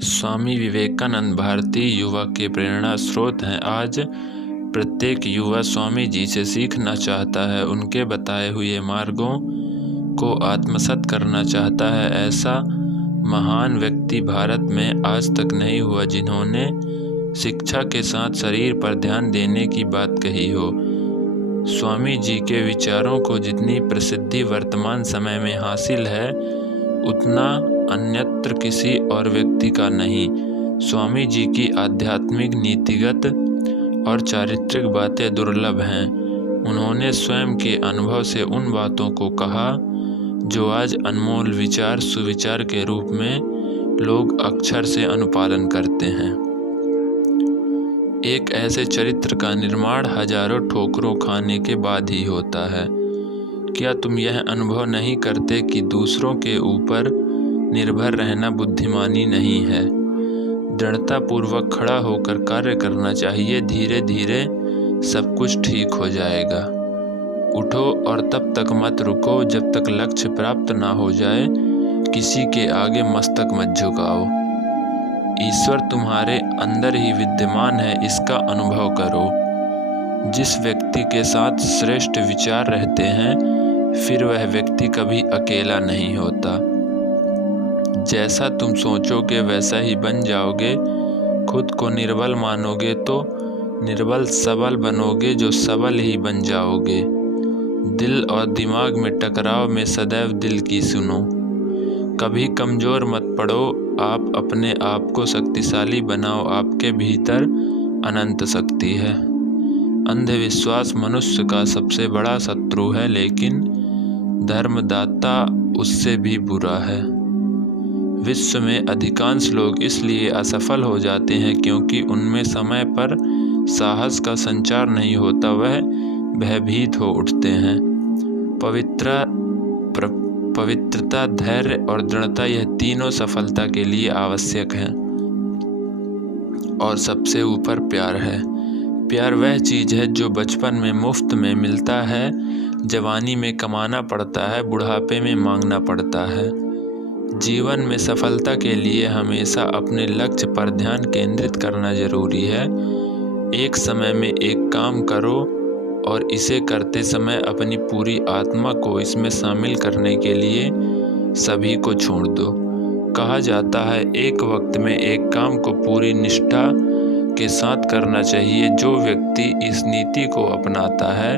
स्वामी विवेकानंद भारतीय युवा के प्रेरणा स्रोत हैं। आज प्रत्येक युवा स्वामी जी से सीखना चाहता है, उनके बताए हुए मार्गों को आत्मसात करना चाहता है। ऐसा महान व्यक्ति भारत में आज तक नहीं हुआ जिन्होंने शिक्षा के साथ शरीर पर ध्यान देने की बात कही हो। स्वामी जी के विचारों को जितनी प्रसिद्धि वर्तमान समय में हासिल है, उतना अन्यत्र किसी और व्यक्ति का नहीं। स्वामी जी की आध्यात्मिक, नीतिगत और चारित्रिक बातें दुर्लभ हैं। उन्होंने स्वयं के अनुभव से उन बातों को कहा जो आज अनमोल विचार, सुविचार के रूप में लोग अक्षर से अनुपालन करते हैं। एक ऐसे चरित्र का निर्माण हजारों ठोकरों खाने के बाद ही होता है। क्या तुम यह अनुभव नहीं करते कि दूसरों के ऊपर निर्भर रहना बुद्धिमानी नहीं है? दृढ़तापूर्वक खड़ा होकर कार्य करना चाहिए। धीरे धीरे सब कुछ ठीक हो जाएगा। उठो और तब तक मत रुको जब तक लक्ष्य प्राप्त ना हो जाए। किसी के आगे मस्तक मत झुकाओ। ईश्वर तुम्हारे अंदर ही विद्यमान है, इसका अनुभव करो। जिस व्यक्ति के साथ श्रेष्ठ विचार रहते हैं, फिर वह व्यक्ति कभी अकेला नहीं होता। जैसा तुम सोचोगे वैसा ही बन जाओगे। खुद को निर्बल मानोगे तो निर्बल सबल बनोगे, जो सबल ही बन जाओगे। दिल और दिमाग में टकराव में सदैव दिल की सुनो। कभी कमज़ोर मत पड़ो। आप अपने आप को शक्तिशाली बनाओ। आपके भीतर अनंत शक्ति है। अंधविश्वास मनुष्य का सबसे बड़ा शत्रु है, लेकिन धर्मदाता उससे भी बुरा है। विश्व में अधिकांश लोग इसलिए असफल हो जाते हैं क्योंकि उनमें समय पर साहस का संचार नहीं होता। वह भयभीत हो उठते हैं। पवित्रता, धैर्य और दृढ़ता, यह तीनों सफलता के लिए आवश्यक हैं। और सबसे ऊपर प्यार है। प्यार वह चीज़ है जो बचपन में मुफ्त में मिलता है, जवानी में कमाना पड़ता है, बुढ़ापे में मांगना पड़ता है। जीवन में सफलता के लिए हमेशा अपने लक्ष्य पर ध्यान केंद्रित करना जरूरी है। एक समय में एक काम करो और इसे करते समय अपनी पूरी आत्मा को इसमें शामिल करने के लिए सभी को छोड़ दो। कहा जाता है, एक वक्त में एक काम को पूरी निष्ठा के साथ करना चाहिए। जो व्यक्ति इस नीति को अपनाता है,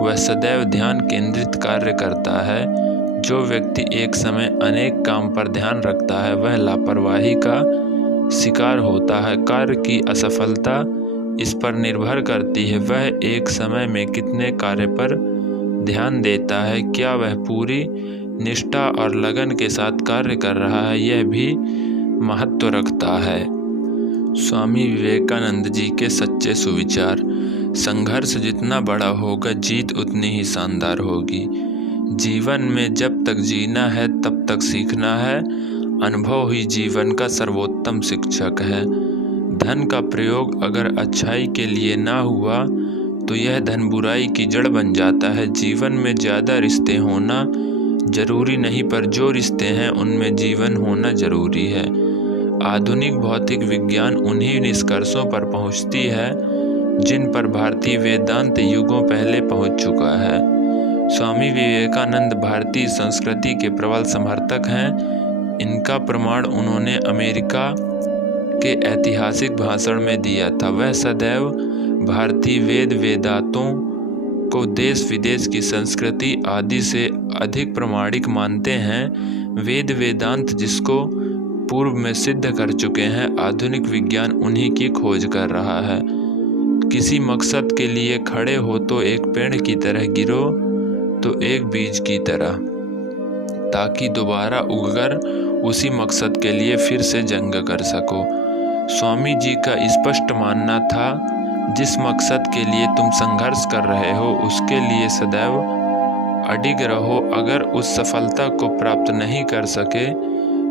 वह सदैव ध्यान केंद्रित कार्य करता है। जो व्यक्ति एक समय अनेक काम पर ध्यान रखता है, वह लापरवाही का शिकार होता है। कार्य की असफलता इस पर निर्भर करती है वह एक समय में कितने कार्य पर ध्यान देता है। क्या वह पूरी निष्ठा और लगन के साथ कार्य कर रहा है, यह भी महत्व रखता है। स्वामी विवेकानंद जी के सच्चे सुविचार। संघर्ष जितना बड़ा होगा, जीत उतनी ही शानदार होगी। जीवन में जब तक जीना है तब तक सीखना है। अनुभव ही जीवन का सर्वोत्तम शिक्षक है। धन का प्रयोग अगर अच्छाई के लिए ना हुआ तो यह धन बुराई की जड़ बन जाता है। जीवन में ज़्यादा रिश्ते होना जरूरी नहीं, पर जो रिश्ते हैं उनमें जीवन होना जरूरी है। आधुनिक भौतिक विज्ञान उन्हीं निष्कर्षों पर पहुंचती है जिन पर भारतीय वेदांत युगों पहले पहुंच चुका है। स्वामी विवेकानंद भारतीय संस्कृति के प्रबल समर्थक हैं। इनका प्रमाण उन्होंने अमेरिका के ऐतिहासिक भाषण में दिया था। वह सदैव भारतीय वेदांतों को देश विदेश की संस्कृति आदि से अधिक प्रामाणिक मानते हैं। वेदांत जिसको पूर्व में सिद्ध कर चुके हैं, आधुनिक विज्ञान उन्हीं की खोज कर रहा है। किसी मकसद के लिए खड़े हो तो एक पेड़ की तरह गिरो तो एक बीज की तरह, ताकि दोबारा उगकर उसी मकसद के लिए फिर से जंग कर सको। स्वामी जी का स्पष्ट मानना था, जिस मकसद के लिए तुम संघर्ष कर रहे हो उसके लिए सदैव अडिग रहो। अगर उस सफलता को प्राप्त नहीं कर सके,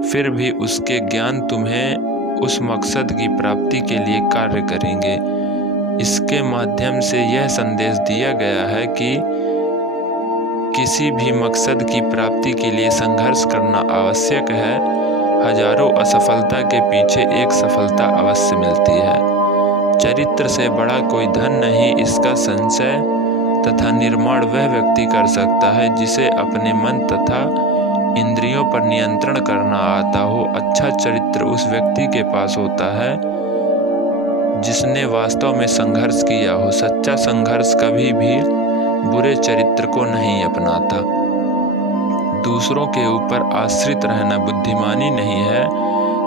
फिर भी उसके ज्ञान तुम्हें उस मकसद की प्राप्ति के लिए कार्य करेंगे। इसके माध्यम से यह संदेश दिया गया है कि किसी भी मकसद की प्राप्ति के लिए संघर्ष करना आवश्यक है। हजारों असफलता के पीछे एक सफलता अवश्य मिलती है। चरित्र से बड़ा कोई धन नहीं, इसका संचय तथा निर्माण वह व्यक्ति कर सकता है जिसे अपने मन तथा इंद्रियों पर नियंत्रण करना आता हो। अच्छा चरित्र उस व्यक्ति के पास होता है जिसने वास्तव में संघर्ष किया हो। सच्चा संघर्ष कभी भी बुरे चरित्र को नहीं अपनाता। दूसरों के ऊपर आश्रित रहना बुद्धिमानी नहीं है।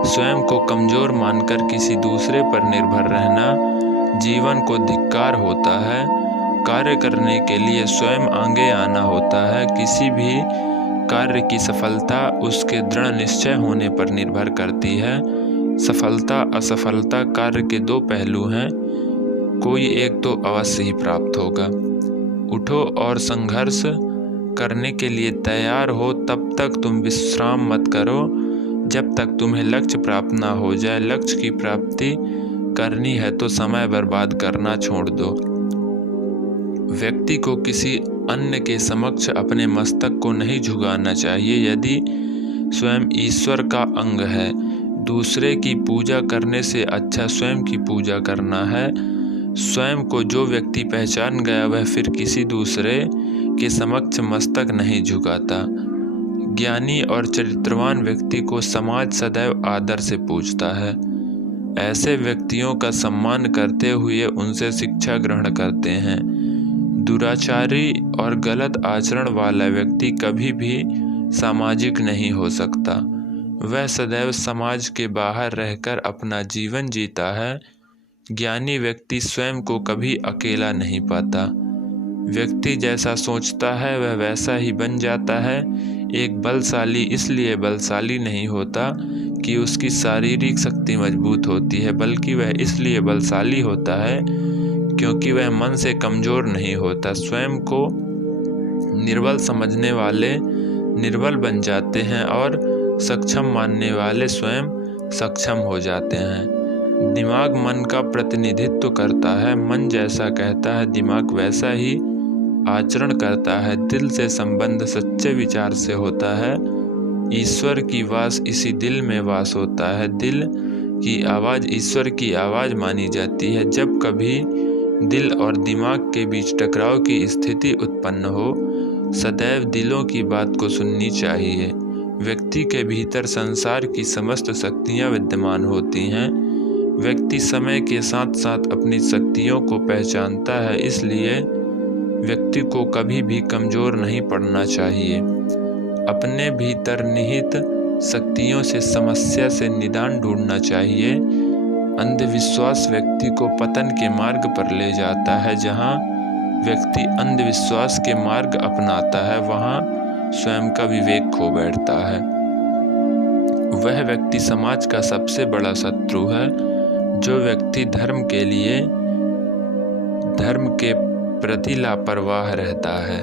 स्वयं को कमजोर मानकर किसी दूसरे पर निर्भर रहना जीवन को धिक्कार होता है। कार्य करने के लिए स्वयं आगे आना होता है। किसी भी कार्य की सफलता उसके दृढ़ निश्चय होने पर निर्भर करती है। सफलता असफलता कार्य के दो पहलू हैं, कोई एक तो अवश्य ही प्राप्त होगा। उठो और संघर्ष करने के लिए तैयार हो, तब तक तुम विश्राम मत करो जब तक तुम्हें लक्ष्य प्राप्त ना हो जाए। लक्ष्य की प्राप्ति करनी है तो समय बर्बाद करना छोड़ दो। व्यक्ति को किसी अन्य के समक्ष अपने मस्तक को नहीं झुकाना चाहिए। यदि स्वयं ईश्वर का अंग है, दूसरे की पूजा करने से अच्छा स्वयं की पूजा करना है। स्वयं को जो व्यक्ति पहचान गया वह फिर किसी दूसरे के समक्ष मस्तक नहीं झुकाता। ज्ञानी और चरित्रवान व्यक्ति को समाज सदैव आदर से पूजता है। ऐसे व्यक्तियों का सम्मान करते हुए उनसे शिक्षा ग्रहण करते हैं। दुराचारी और गलत आचरण वाला व्यक्ति कभी भी सामाजिक नहीं हो सकता। वह सदैव समाज के बाहर रहकर अपना जीवन जीता है। ज्ञानी व्यक्ति स्वयं को कभी अकेला नहीं पाता। व्यक्ति जैसा सोचता है वह वैसा ही बन जाता है। एक बलशाली इसलिए बलशाली नहीं होता कि उसकी शारीरिक शक्ति मजबूत होती है, बल्कि वह इसलिए बलशाली होता है क्योंकि वह मन से कमजोर नहीं होता। स्वयं को निर्बल समझने वाले निर्बल बन जाते हैं और सक्षम मानने वाले स्वयं सक्षम हो जाते हैं। दिमाग मन का प्रतिनिधित्व करता है। मन जैसा कहता है दिमाग वैसा ही आचरण करता है। दिल से संबंध सच्चे विचार से होता है। ईश्वर की वास इसी दिल में वास होता है। दिल की आवाज़ ईश्वर की आवाज़ मानी जाती है। जब कभी दिल और दिमाग के बीच टकराव की स्थिति उत्पन्न हो, सदैव दिलों की बात को सुननी चाहिए। व्यक्ति के भीतर संसार की समस्त शक्तियाँ विद्यमान होती हैं। व्यक्ति समय के साथ साथ अपनी शक्तियों को पहचानता है, इसलिए व्यक्ति को कभी भी कमज़ोर नहीं पड़ना चाहिए। अपने भीतर निहित शक्तियों से समस्या से निदान ढूंढना चाहिए। अंधविश्वास व्यक्ति को पतन के मार्ग पर ले जाता है। जहाँ व्यक्ति अंधविश्वास के मार्ग अपनाता है वहाँ स्वयं का विवेक खो बैठता है। वह व्यक्ति समाज का सबसे बड़ा शत्रु है। जो व्यक्ति धर्म के प्रति लापरवाह रहता है।